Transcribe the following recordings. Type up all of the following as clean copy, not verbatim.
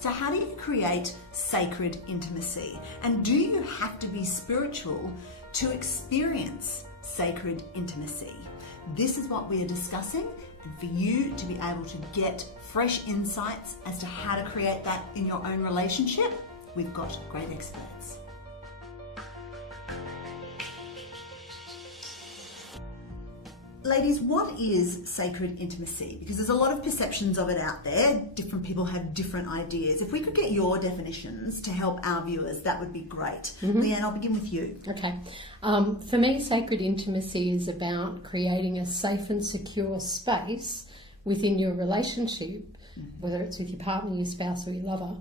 So how do you create sacred intimacy? And do you have to be spiritual to experience sacred intimacy? This is what we are discussing, and for you to be able to get fresh insights as to how to create that in your own relationship, we've got great experts. Ladies, what is sacred intimacy? Because there's a lot of perceptions of it out there. Different people have different ideas. If we could get your definitions to help our viewers, that would be great. Leanne, I'll begin with you. Okay. For me, sacred intimacy is about creating a safe and secure space within your relationship, whether it's with your partner, your spouse, or your lover,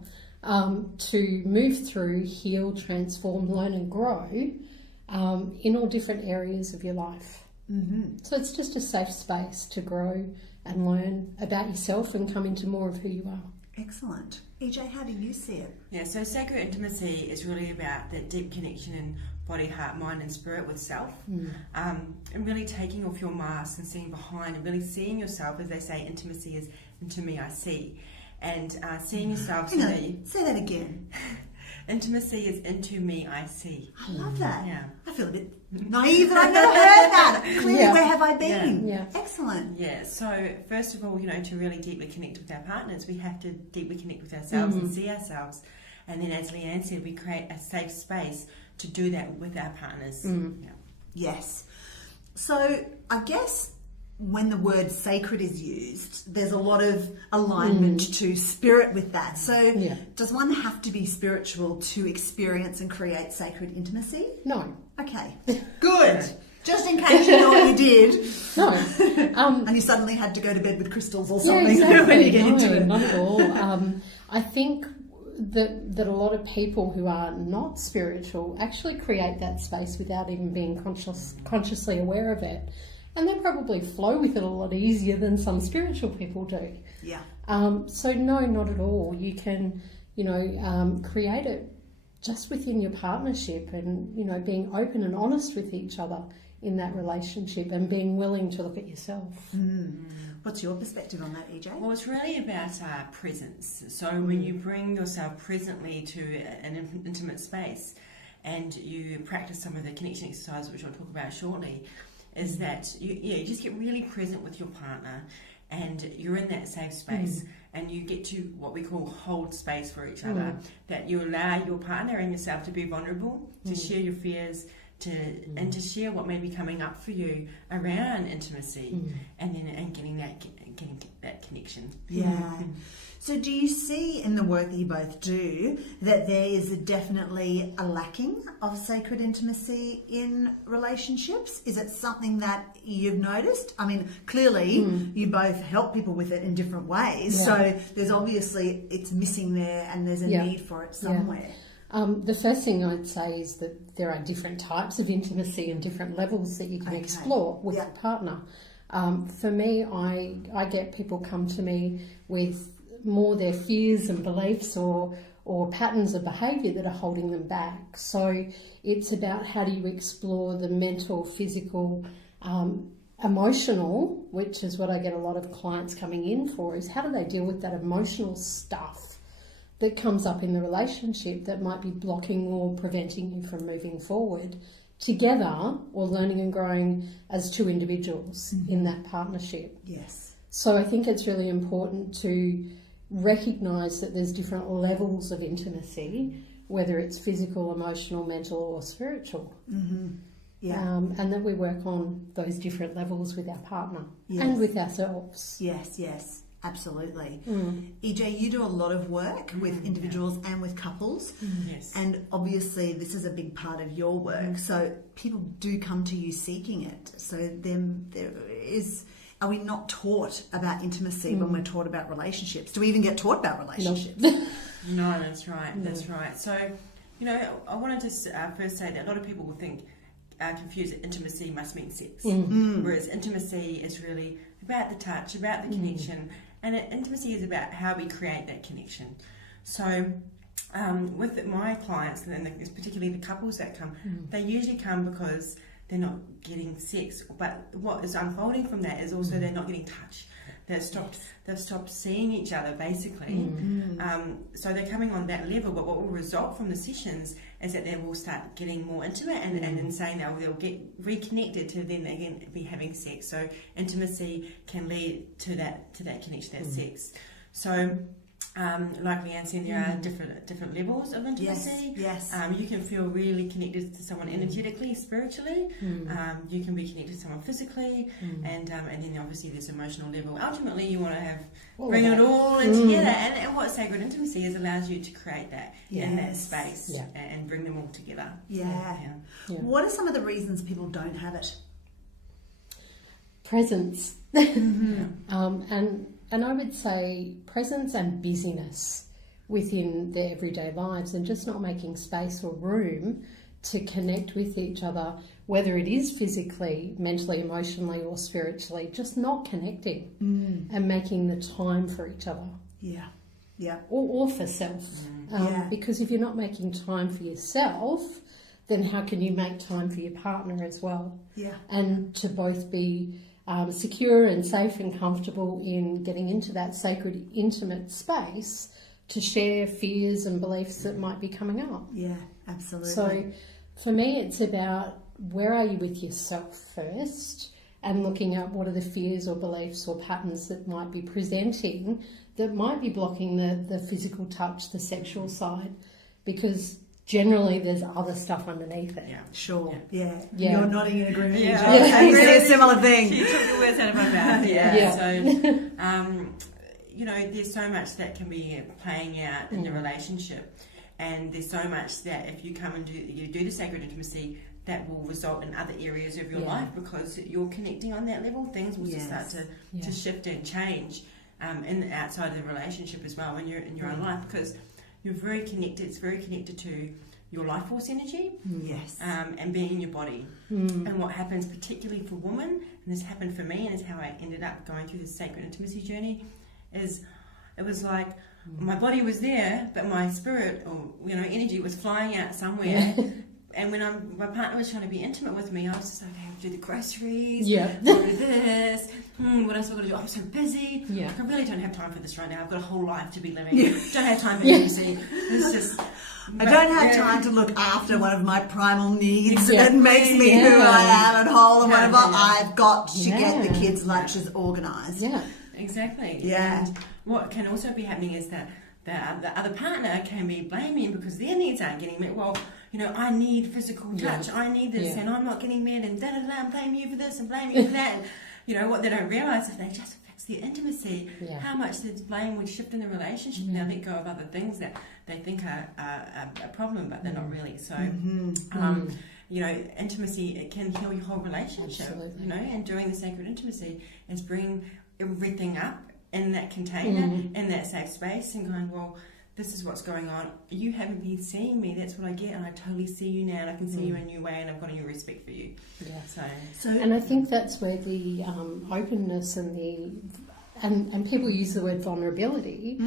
to move through, heal, transform, learn and grow in all different areas of your life. So it's just a safe space to grow and learn about yourself and come into more of who you are. Excellent. EJ, how do you see it? Yeah, so sacred intimacy is really about that deep connection in body, heart, mind and spirit with self. And really taking off your mask and seeing behind and really seeing yourself, as they say, intimacy is into me I see. And seeing yourself... Say that again. Intimacy is into me I see. I love that. Yeah. I feel a bit naive that I've never heard that. Clearly, where have I been? Yeah. Excellent. Yeah, so first of all, to really deeply connect with our partners, we have to deeply connect with ourselves and see ourselves. And then, as Leanne said, we create a safe space to do that with our partners. Yeah. Yes. So I guess when the word sacred is used, there's a lot of alignment to spirit with that. So does one have to be spiritual to experience and create sacred intimacy? No. Okay, good. Just in case you thought you did. No. And you suddenly had to go to bed with crystals or something exactly. when you get into it. Not at all. I think that a lot of people who are not spiritual actually create that space without even being consciously aware of it. And they probably flow with it a lot easier than some spiritual people do. Yeah. So no, not at all. You can, create it just within your partnership and, being open and honest with each other in that relationship and being willing to look at yourself. What's your perspective on that, EJ? Well, it's really about presence. So when you bring yourself presently to an intimate space and you practice some of the connection exercises, which I'll talk about shortly, is that you just get really present with your partner and you're in that safe space and you get to what we call hold space for each other, that you allow your partner and yourself to be vulnerable, to share your fears, and to share what may be coming up for you around intimacy and getting that connection. Yeah. So do you see in the work that you both do that there is definitely a lacking of sacred intimacy in relationships? Is it something that you've noticed? I mean, clearly you both help people with it in different ways. Yeah. So there's obviously it's missing there and there's a need for it somewhere. The first thing I'd say is that there are different types of intimacy and different levels that you can explore with a partner. For me, I get people come to me with more their fears and beliefs or patterns of behaviour that are holding them back. So it's about how do you explore the mental, physical, emotional, which is what I get a lot of clients coming in for, is how do they deal with that emotional stuff that comes up in the relationship that might be blocking or preventing you from moving forward together or learning and growing as two individuals in that partnership. Yes. So I think it's really important to recognise that there's different levels of intimacy, whether it's physical, emotional, mental or spiritual. Yeah. And that we work on those different levels with our partner and with ourselves. Yes. Absolutely. EJ, you do a lot of work with individuals and with couples. Yes. And obviously this is a big part of your work. So people do come to you seeking it. So are we not taught about intimacy when we're taught about relationships? Do we even get taught about relationships? No, that's right. That's right. So, I wanted to first say that a lot of people will think, confuse that intimacy must mean sex. Whereas intimacy is really about the touch, about the connection, and intimacy is about how we create that connection. So with my clients, and particularly the couples that come, they usually come because they're not getting sex, but what is unfolding from that is also they're not getting touch. They've stopped seeing each other, basically. So they're coming on that level, but what will result from the sessions is that they will start getting more intimate, and in saying that they'll get reconnected to then again be having sex. So intimacy can lead to that connection, that sex. So like Leanne said, there are different levels of intimacy. Yes. You can feel really connected to someone energetically, spiritually. You can be connected to someone physically, and then obviously there's emotional level. Ultimately, you want to bring it all in together. And what sacred intimacy is allows you to create that in that space and bring them all together. Yeah. What are some of the reasons people don't have it? Presence. And I would say presence and busyness within their everyday lives, and just not making space or room to connect with each other, whether it is physically, mentally, emotionally or spiritually, just not connecting and making the time for each other. Or for self. Because if you're not making time for yourself, then how can you make time for your partner as well? And to both be secure and safe and comfortable in getting into that sacred, intimate space to share fears and beliefs that might be coming up. Yeah, absolutely. So for me, it's about where are you with yourself first, and looking at what are the fears or beliefs or patterns that might be presenting that might be blocking the physical touch, the sexual side, because generally there's other stuff underneath it. Sure. Yeah. Yeah. You're nodding in agreement. Yeah. I say a similar thing. She took the words out of my mouth. So, there's so much that can be playing out in the relationship, and there's so much that if you come and do the sacred intimacy, that will result in other areas of your life, because you're connecting on that level. Things will just start to shift and change in outside of the relationship as well, when you're in your own life, because you're very connected. It's very connected to your life force energy, and being in your body. And what happens, particularly for women, and this happened for me, and is how I ended up going through this sacred intimacy journey, is it was like my body was there, but my spirit or energy was flying out somewhere. And when my partner was trying to be intimate with me, I was just like, I have to do the groceries, do this, what else have I got to do? I'm so busy. Like, I really don't have time for this right now. I've got a whole life to be living. Don't have time for intimacy. It's just... I don't have time to look after one of my primal needs that makes me who I am and whole and whatever. I've got to get the kids' lunches organised. Exactly. And what can also be happening is that the other partner can be blaming because their needs aren't getting met. Well, I need physical touch, I need this, and I'm not getting met, and I'm blaming you for this and blaming you for that. And, what they don't realise, if they just fix their intimacy, how much the blame would shift in the relationship, and they'll let go of other things that they think are a problem, but they're not really. So, intimacy, it can heal your whole relationship. Absolutely. And doing the sacred intimacy is bring everything up in that container, in that safe space, and going, well, this is what's going on. You haven't been seeing me. That's what I get, and I totally see you now, and I can see you in a new way, and I've got a new respect for you. So and I think that's where the openness and and people use the word vulnerability.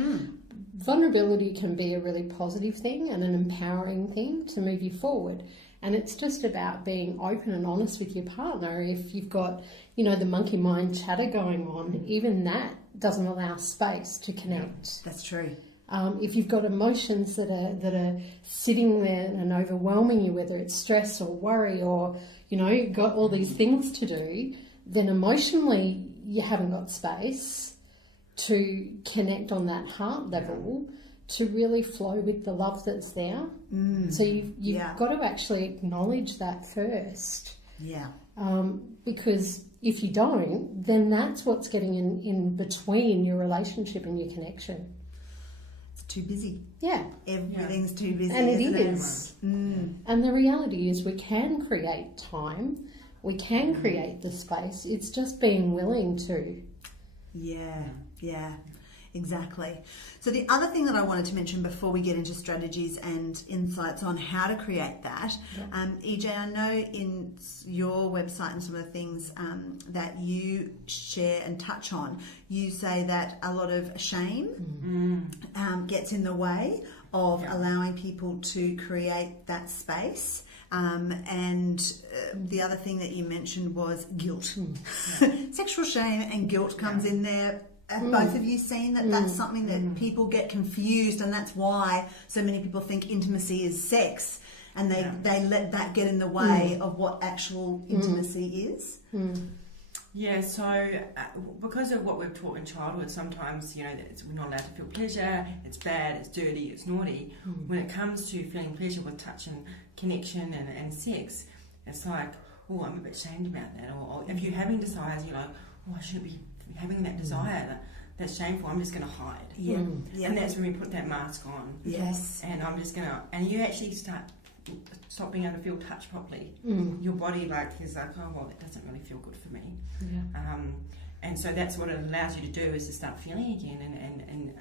Vulnerability can be a really positive thing and an empowering thing to move you forward. And it's just about being open and honest with your partner. If you've got, the monkey mind chatter going on, even that doesn't allow space to connect. That's true. If you've got emotions that are sitting there and overwhelming you, whether it's stress or worry or, you've got all these things to do, then emotionally you haven't got space to connect on that heart level to really flow with the love that's there. So you've got to actually acknowledge that first. Because if you don't, then that's what's getting in between your relationship and your connection. It's too busy. Everything's too busy. And it is. And the reality is we can create time. We can create the space. It's just being willing to. Yeah, exactly. So the other thing that I wanted to mention before we get into strategies and insights on how to create that, EJ, I know in your website and some of the things that you share and touch on, you say that a lot of shame gets in the way of allowing people to create that space. And the other thing that you mentioned was guilt. Sexual shame and guilt comes in there Have both of you seen that that's something that people get confused, and that's why so many people think intimacy is sex, and they let that get in the way of what actual intimacy is? Yeah, so because of what we've taught in childhood, sometimes, you know, that we're not allowed to feel pleasure, it's bad, it's dirty, it's naughty. When it comes to feeling pleasure with touch and connection and sex, it's like, oh, I'm a bit ashamed about that. Or if you're having desires, you're like, oh, I shouldn't be having that desire. That's shameful. I'm just going to hide. Yeah. And that's when we put that mask on. Yes. And I'm just going to, and you actually stop being able to feel touch properly. Your body is like, oh, well, that doesn't really feel good for me. And so that's what it allows you to do, is to start feeling again and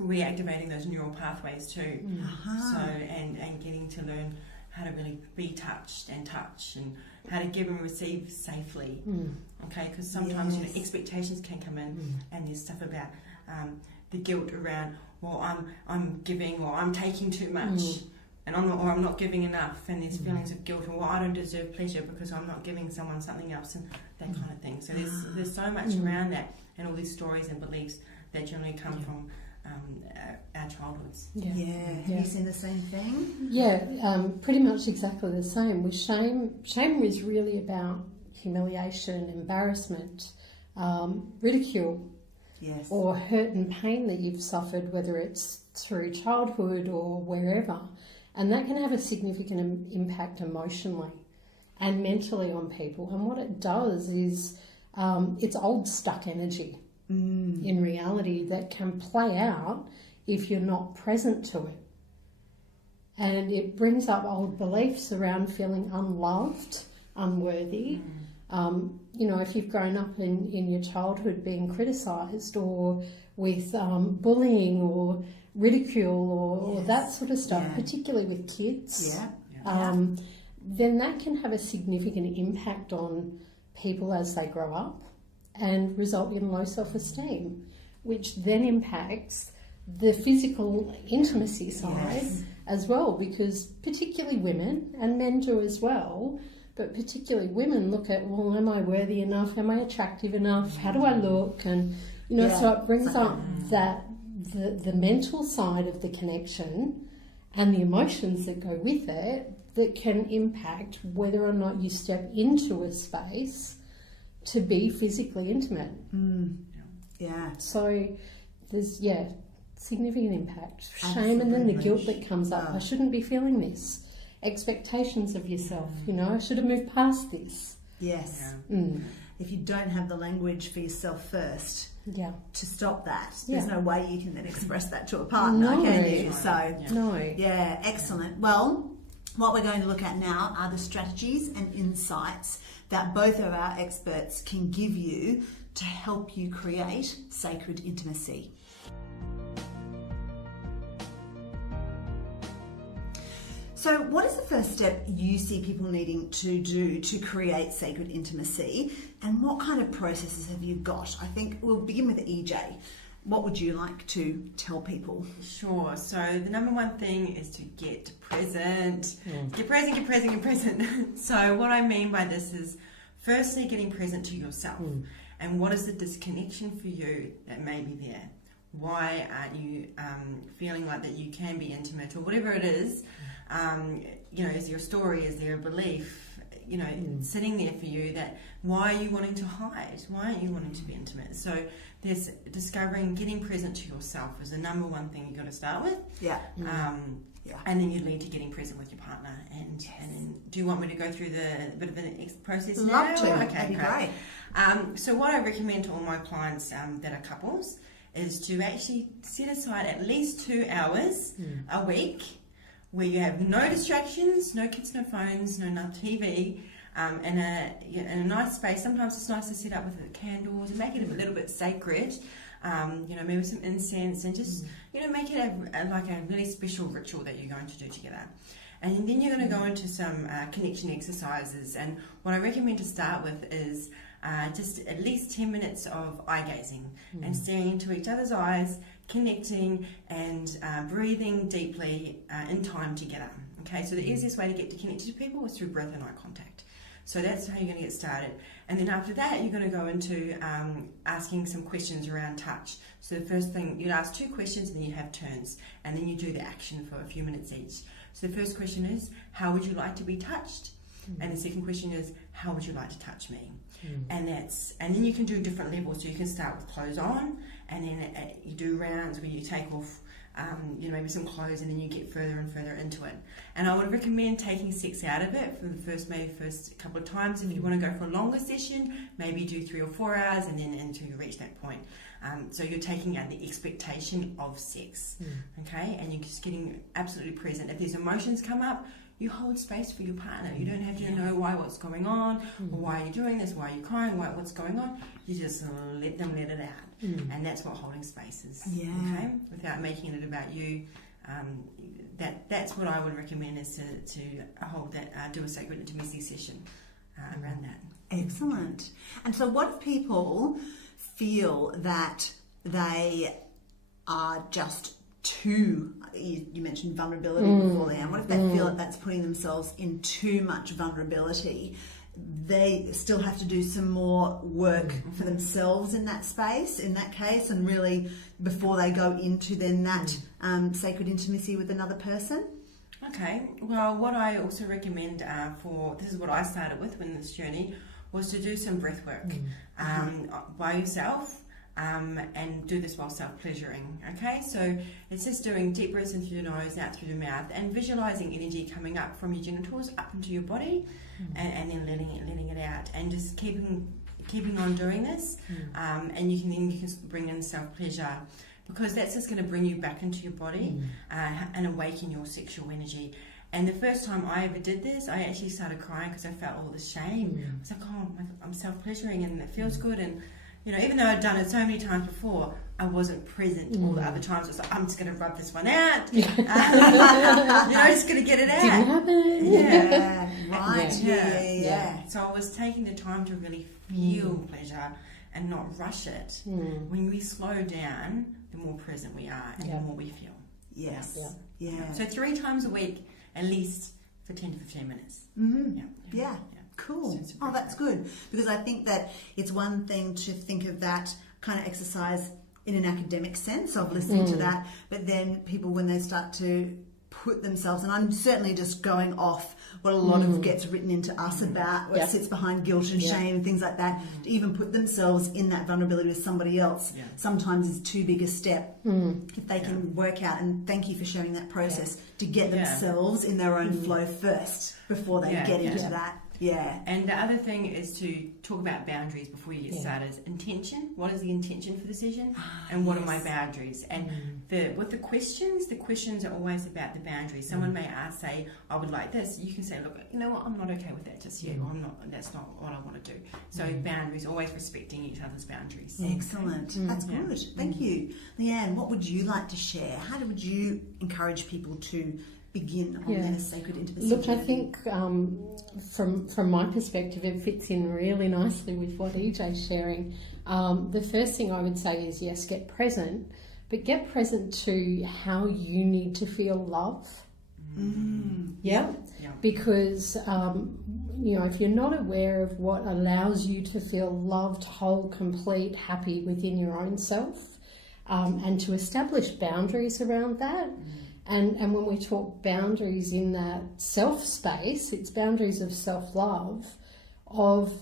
reactivating those neural pathways too. So and getting to learn how to really be touched and touch, and how to give and receive safely. Okay, because sometimes you know, expectations can come in, and there's stuff about the guilt around, well, I'm giving, or I'm taking too much, and I'm not giving enough, and there's feelings of guilt, or well, I don't deserve pleasure because I'm not giving someone something else, and that kind of thing. So there's so much around that, and all these stories and beliefs that generally come from our childhoods. Have you seen the same thing? Pretty much exactly the same. With shame is really about humiliation, embarrassment, ridicule, or hurt and pain that you've suffered, whether it's through childhood or wherever. And that can have a significant impact emotionally and mentally on people. And what it does is it's old stuck energy in reality that can play out if you're not present to it. And it brings up old beliefs around feeling unloved, unworthy. You know, if you've grown up in your childhood being criticised, or with bullying or ridicule or that sort of stuff, particularly with kids, then that can have a significant impact on people as they grow up and result in low self-esteem, which then impacts the physical intimacy side as well, because particularly women, and men do as well, but particularly women look at, well, am I worthy enough? Am I attractive enough? How do I look? And, you know, so it brings up that the mental side of the connection and the emotions that go with it that can impact whether or not you step into a space to be physically intimate. So there's, significant impact. Shame, and then the guilt that comes up. I shouldn't be feeling this. Expectations of yourself, you know, I should have moved past this. If you don't have the language for yourself first to stop that, there's no way you can then express that to a partner, can you? Excellent. Well, what we're going to look at now are the strategies and insights that both of our experts can give you to help you create sacred intimacy. So what is the first step you see people needing to do to create sacred intimacy, and what kind of processes have you got? I think we'll begin with EJ. What would you like to tell people? Sure. So the number one thing is to get present. Get present. So what I mean by this is, firstly, getting present to yourself. And what is the disconnection for you that may be there? Why aren't you feeling like that you can be intimate, or whatever it is? You know, is there a story? Is there a belief? You know, sitting there for you, that why are you wanting to hide? Why aren't you wanting to be intimate? So there's discovering, getting present to yourself is the number one thing you've got to start with. And then you lead to getting present with your partner. And then, do you want me to go through the bit of a process now? Love to. Okay, that'd be great. So what I recommend to all my clients that are couples is to actually set aside at least 2 hours a week where you have no distractions, no kids, no phones, no TV, in a nice space. Sometimes it's nice to set up with the candles and make it a little bit sacred. You know, maybe some incense, and just you know, make it like a really special ritual that you're going to do together. And then you're going to go into some connection exercises. And what I recommend to start with is just at least 10 minutes of eye gazing and staring into each other's eyes, connecting and breathing deeply in time together. Okay, so the easiest way to get connected to people is through breath and eye contact. So that's how you're going to get started. And then after that, you're going to go into asking some questions around touch. So the first thing, you ask 2 questions and then you have turns. And then you do the action for a few minutes each. So the first question is, how would you like to be touched? And the second question is, how would you like to touch me? And then you can do different levels. So you can start with clothes on, and then you do rounds where you take off maybe some clothes, and then you get further and further into it. And I would recommend taking sex out of it for the first couple of times. If you want to go for a longer session, maybe do 3 or 4 hours, and then until you reach that point. So you're taking out the expectation of sex, okay? And you're just getting absolutely present. If there's emotions come up, you hold space for your partner. You don't have to know what's going on, or why are you doing this, why are you crying, what's going on. You just let them let it out. And that's what holding space is, okay? Without making it about you. That's what I would recommend, is to hold that, do a sacred intimacy session around that. Excellent. And so what if people feel that they are just too, you mentioned vulnerability before, Leanne, what if they feel that that's putting themselves in too much vulnerability? They still have to do some more work for themselves in that space, in that case, and really before they go into then that sacred intimacy with another person? Okay, well, what I also recommend this is what I started with in this journey, was to do some breath work by yourself. And do this while self-pleasuring, okay? So it's just doing deep breaths in through your nose, out through the mouth, and visualizing energy coming up from your genitals up into your body, and then letting it out, and just keeping on doing this. And you can bring in self-pleasure, because that's just going to bring you back into your body and awaken your sexual energy. And the first time I ever did this, I actually started crying because I felt all the shame. I was like, oh, I'm self-pleasuring and it feels good. And even though I'd done it so many times before, I wasn't present all the other times. I was like, I'm just going to rub this one out. Just going to get it out. Didn't happen. Yeah, right. Yeah. So I was taking the time to really feel pleasure and not rush it. When we slow down, the more present we are and the more we feel. Yes. Yeah. So 3 times a week, at least for 10 to 15 minutes. Yeah. Cool. Oh, that's good. Because I think that it's one thing to think of that kind of exercise in an academic sense of listening to that, but then people, when they start to put themselves, and I'm certainly just going off what a lot of gets written into us about what sits behind guilt and shame and things like that, to even put themselves in that vulnerability with somebody else sometimes is too big a step. If they can work out, and thank you for sharing that process, to get themselves in their own flow first before they get into that. Yeah. And the other thing is to talk about boundaries before you get started. Intention. What is the intention for the session? And what are my boundaries? And with the questions are always about the boundaries. Someone may say, I would like this. You can say, look, you know what, I'm not okay with that just yet. Or that's not what I want to do. So boundaries, always respecting each other's boundaries. Excellent. That's good. Thank you. Leanne, what would you like to share? How would you encourage people to begin on their sacred intimacy? Look, I think from my perspective, it fits in really nicely with what EJ's sharing. The first thing I would say is, yes, get present, but get present to how you need to feel love. Because if you're not aware of what allows you to feel loved, whole, complete, happy within your own self, and to establish boundaries around that. And when we talk boundaries in that self space, it's boundaries of self-love, of,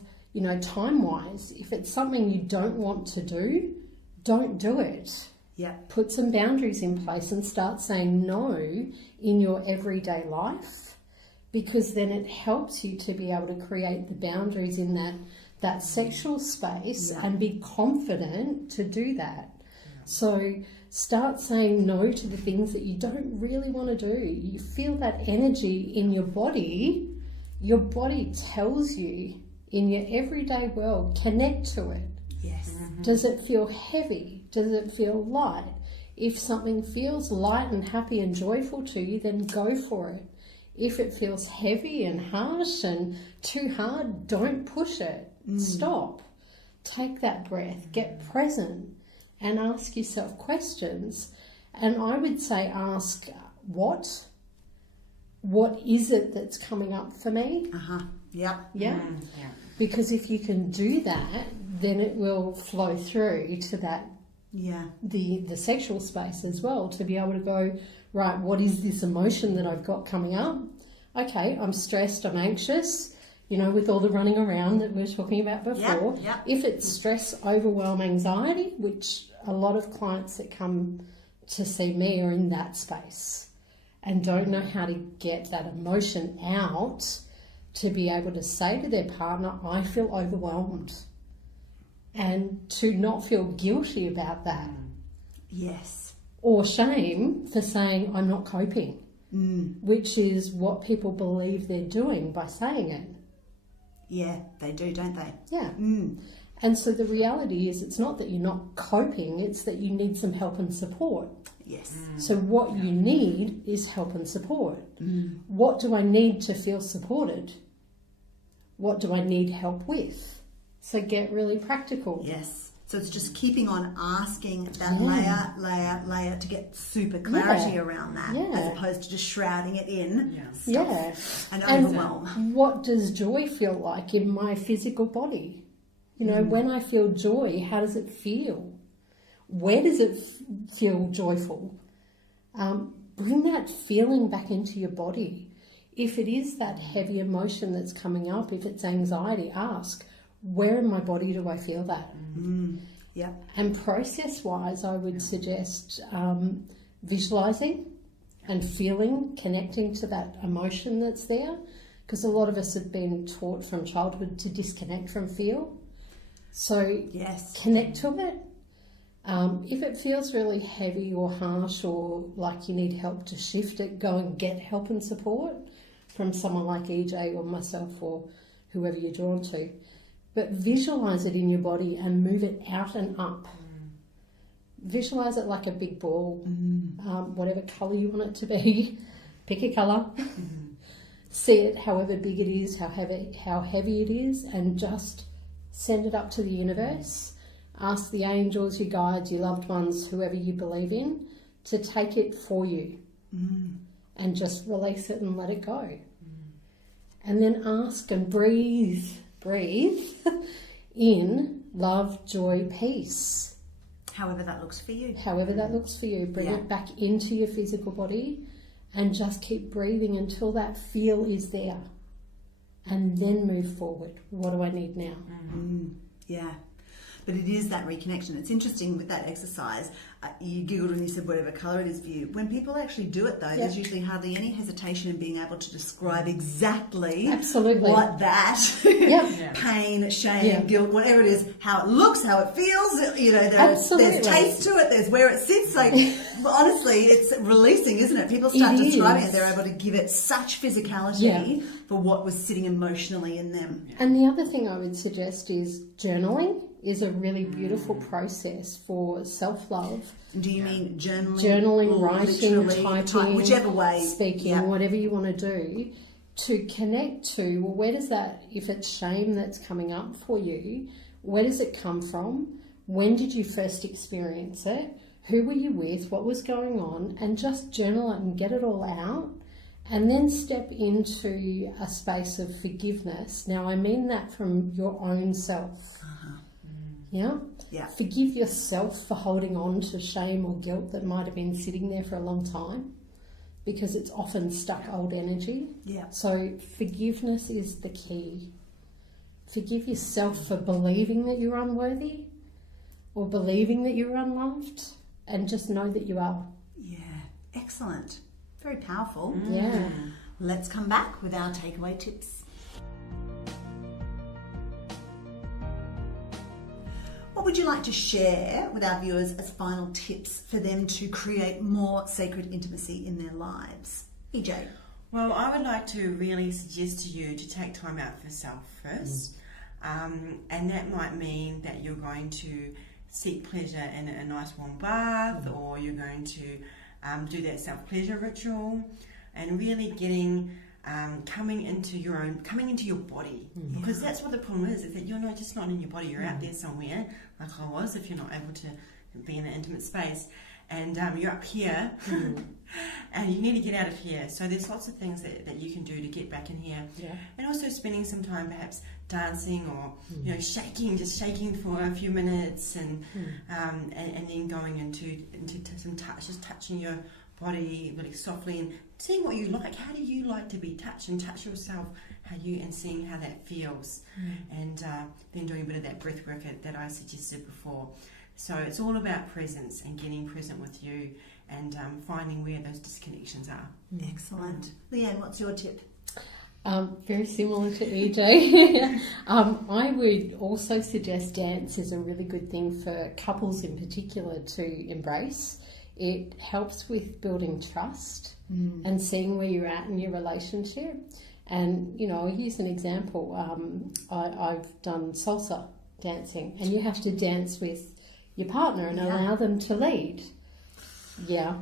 time-wise. If it's something you don't want to do, don't do it. Yeah. Put some boundaries in place and start saying no in your everyday life, because then it helps you to be able to create the boundaries in that sexual space and be confident to do that. So start saying no to the things that you don't really want to do. You feel that energy in your body. Your body tells you in your everyday world, connect to it. Yes. Does it feel heavy? Does it feel light? If something feels light and happy and joyful to you, then go for it. If it feels heavy and harsh and too hard, don't push it. Stop. Take that breath. Get present. And ask yourself questions. And I would say ask, what is it that's coming up for me? Yep. Yeah? Yeah. Because if you can do that, then it will flow through to that the sexual space as well, to be able to go, right, what is this emotion that I've got coming up? Okay, I'm stressed, I'm anxious, with all the running around that we were talking about before. Yep. If it's stress, overwhelm, anxiety, which a lot of clients that come to see me are in that space and don't know how to get that emotion out, to be able to say to their partner, I feel overwhelmed, and to not feel guilty about that. Yes. Or shame for saying, I'm not coping, which is what people believe they're doing by saying it. Yeah, they do, don't they? Yeah. And so the reality is, it's not that you're not coping, it's that you need some help and support. Yes. So what you need is help and support. What do I need to feel supported? What do I need help with? So get really practical. Yes. So it's just keeping on asking that layer to get super clarity around that, as opposed to just shrouding it in stuff and overwhelm. And what does joy feel like in my physical body? When I feel joy, how does it feel? Where does it feel joyful? Bring that feeling back into your body. If it is that heavy emotion that's coming up, if it's anxiety, ask, where in my body do I feel that? Yep. And process-wise, I would suggest visualising and feeling, connecting to that emotion that's there, because a lot of us have been taught from childhood to disconnect from feel. So connect to it. If it feels really heavy or harsh, or like you need help to shift it, go and get help and support from someone like EJ or myself or whoever you're drawn to. But visualise it in your body and move it out and up. Visualise it like a big ball, whatever colour you want it to be. Pick a colour. See it however big it is, how heavy it is, and just send it up to the universe. Ask the angels, your guides, your loved ones, whoever you believe in, to take it for you. And just release it and let it go. And then ask and breathe in love, joy, peace. However that looks for you. Bring it back into your physical body and just keep breathing until that feel is there. And then move forward. What do I need now? Yeah. But it is that reconnection. It's interesting with that exercise. You giggled when you said whatever colour it is for you. When people actually do it, though, there's usually hardly any hesitation in being able to describe exactly what that pain, shame, guilt, whatever it is, how it looks, how it feels. There's taste to it. There's where it sits. Like honestly, it's releasing, isn't it? People start describing it. They're able to give it such physicality for what was sitting emotionally in them. And the other thing I would suggest is journaling. Is a really beautiful process for self-love. Do you mean journaling? Journaling, writing, typing, whichever way, speaking, whatever you want to do, to connect to, well, where does that, if it's shame that's coming up for you, where does it come from? When did you first experience it? Who were you with? What was going on? And just journal it and get it all out. And then step into a space of forgiveness. Now, I mean that from your own self. Yeah? Forgive yourself for holding on to shame or guilt that might have been sitting there for a long time, because it's often stuck old energy. So forgiveness is the key. Forgive yourself for believing that you're unworthy or believing that you're unloved, and just know that you are. Excellent. Very powerful. Let's come back with our takeaway tips. What would you like to share with our viewers as final tips for them to create more sacred intimacy in their lives? EJ? Well, I would like to really suggest to you to take time out for yourself first. And that might mean that you're going to seek pleasure in a nice warm bath, or you're going to do that self-pleasure ritual, and really getting coming into your body, because that's what the problem is that you're just not in your body. You're out there somewhere, like I was, if you're not able to be in an intimate space, and you're up here, and you need to get out of here. So there's lots of things that you can do to get back in here. Yeah. And also spending some time perhaps dancing or shaking for a few minutes, and then going into some touch, just touching your body really softly and seeing what you like. How do you like to be touched? And touch yourself, and seeing how that feels, and then doing a bit of that breath work that I suggested before. So it's all about presence and getting present with you, and finding where those disconnections are. Excellent. Leanne, what's your tip? Very similar to EJ. I would also suggest dance is a really good thing for couples in particular to embrace. It helps with building trust and seeing where you're at in your relationship. And, I'll use an example. I've done salsa dancing, and you have to dance with your partner and allow them to lead. Yeah.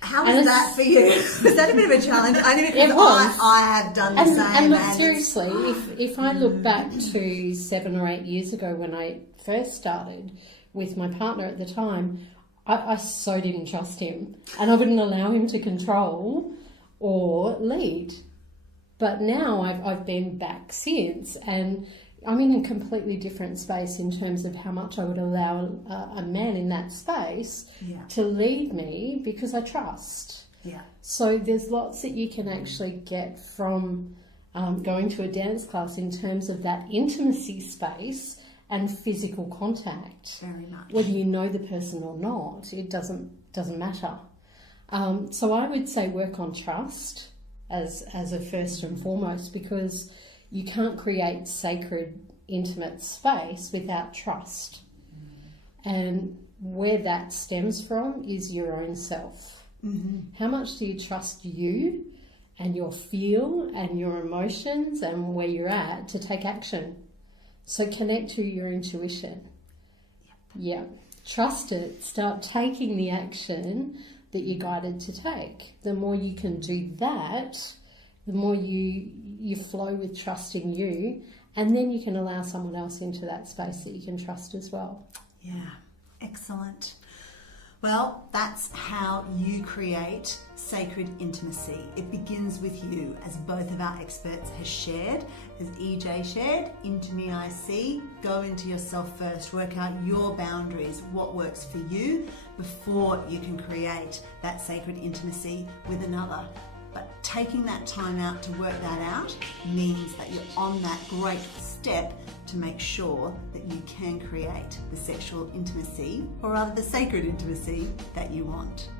How was that for you? Was that a bit of a challenge? Only because I have done the same. And look, seriously, if I look back to 7 or 8 years ago when I first started with my partner at the time, I so didn't trust him, and I wouldn't allow him to control or lead. But now I've been back since, and I'm in a completely different space in terms of how much I would allow a man in that space to lead me, because I trust. Yeah. So there's lots that you can actually get from going to a dance class in terms of that intimacy space and physical contact. Very much. Whether you know the person or not, it doesn't matter. So I would say work on trust as a first and foremost, because you can't create sacred, intimate space without trust. And where that stems from is your own self. How much do you trust you and your feel and your emotions and where you're at to take action? So connect to your intuition. Yeah. Trust it. Start taking the action that you're guided to take. The more you can do that, the more you flow with trusting you, and then you can allow someone else into that space that you can trust as well. Yeah, excellent. Well, that's how you create sacred intimacy. It begins with you, as both of our experts has shared, as EJ shared, into me I see, go into yourself first, work out your boundaries, what works for you, before you can create that sacred intimacy with another. But taking that time out to work that out means that you're on that great step to make sure that you can create the sexual intimacy, or rather the sacred intimacy, that you want.